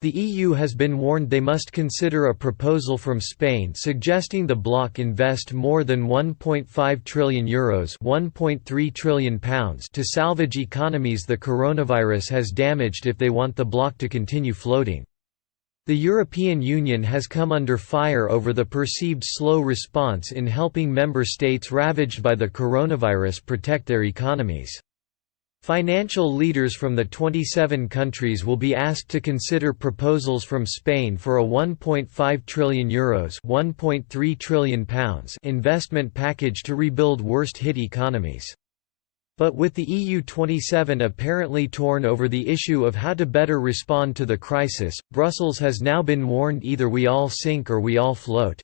The EU has been warned they must consider a proposal from Spain suggesting the bloc invest more than €1.5 trillion £1.3 trillion to salvage economies the coronavirus has damaged if they want the bloc to continue floating. The European Union has come under fire over the perceived slow response in helping member states ravaged by the coronavirus protect their economies. Financial leaders from the 27 countries will be asked to consider proposals from Spain for a €1.5 trillion £1.3 trillion investment package to rebuild worst-hit economies. But with the EU 27 apparently torn over the issue of how to better respond to the crisis, Brussels has now been warned either we all sink or we all float.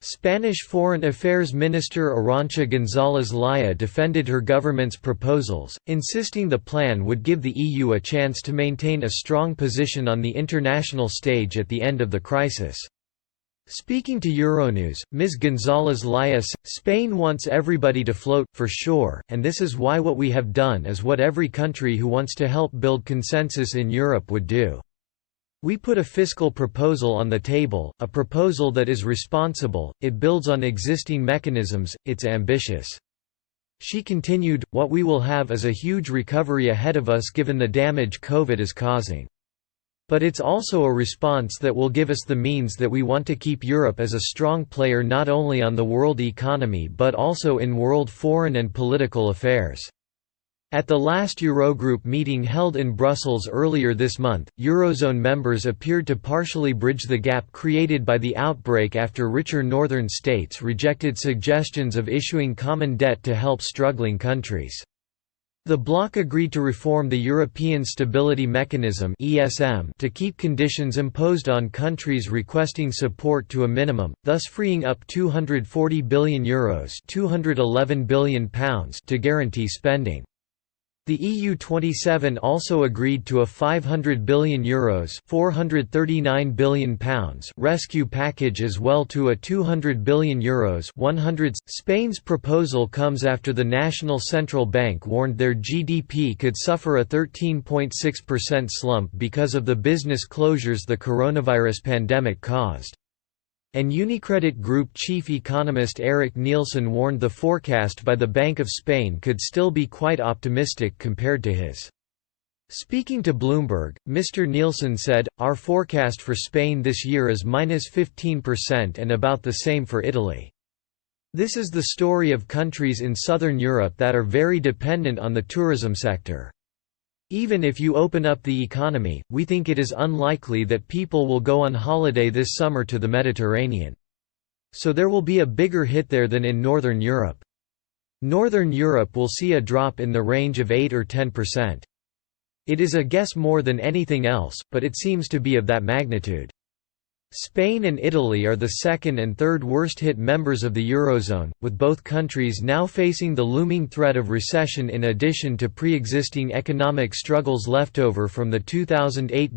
Spanish Foreign Affairs Minister Arantxa González Laya defended her government's proposals, insisting the plan would give the EU a chance to maintain a strong position on the international stage at the end of the crisis. Speaking to Euronews, Ms. González Laya said, "Spain wants everybody to float, for sure, and this is why what we have done is what every country who wants to help build consensus in Europe would do. We put a fiscal proposal on the table, a proposal that is responsible, it builds on existing mechanisms, it's ambitious." She continued, "What we will have is a huge recovery ahead of us given the damage COVID is causing. But it's also a response that will give us the means that we want to keep Europe as a strong player not only on the world economy but also in world foreign and political affairs." At the last Eurogroup meeting held in Brussels earlier this month, Eurozone members appeared to partially bridge the gap created by the outbreak after richer northern states rejected suggestions of issuing common debt to help struggling countries. The bloc agreed to reform the European Stability Mechanism (ESM) to keep conditions imposed on countries requesting support to a minimum, thus freeing up €240 billion £211 billion to guarantee spending. The EU 27 also agreed to a €500 billion £439 billion rescue package as well to a €200 billion 100. Spain's proposal comes after the National Central Bank warned their GDP could suffer a 13.6% slump because of the business closures the coronavirus pandemic caused. And UniCredit Group chief economist Eric Nielsen warned the forecast by the Bank of Spain could still be quite optimistic compared to his. Speaking to Bloomberg, Mr. Nielsen said, "Our forecast for Spain this year is -15% and about the same for Italy. This is the story of countries in southern Europe that are very dependent on the tourism sector. Even if you open up the economy, we think it is unlikely that people will go on holiday this summer to the Mediterranean. So there will be a bigger hit there than in Northern Europe. Northern Europe will see a drop in the range of 8 or 10%. It is a guess more than anything else, but it seems to be of that magnitude." Spain and Italy are the second and third worst-hit members of the Eurozone, with both countries now facing the looming threat of recession in addition to pre-existing economic struggles left over from the 2008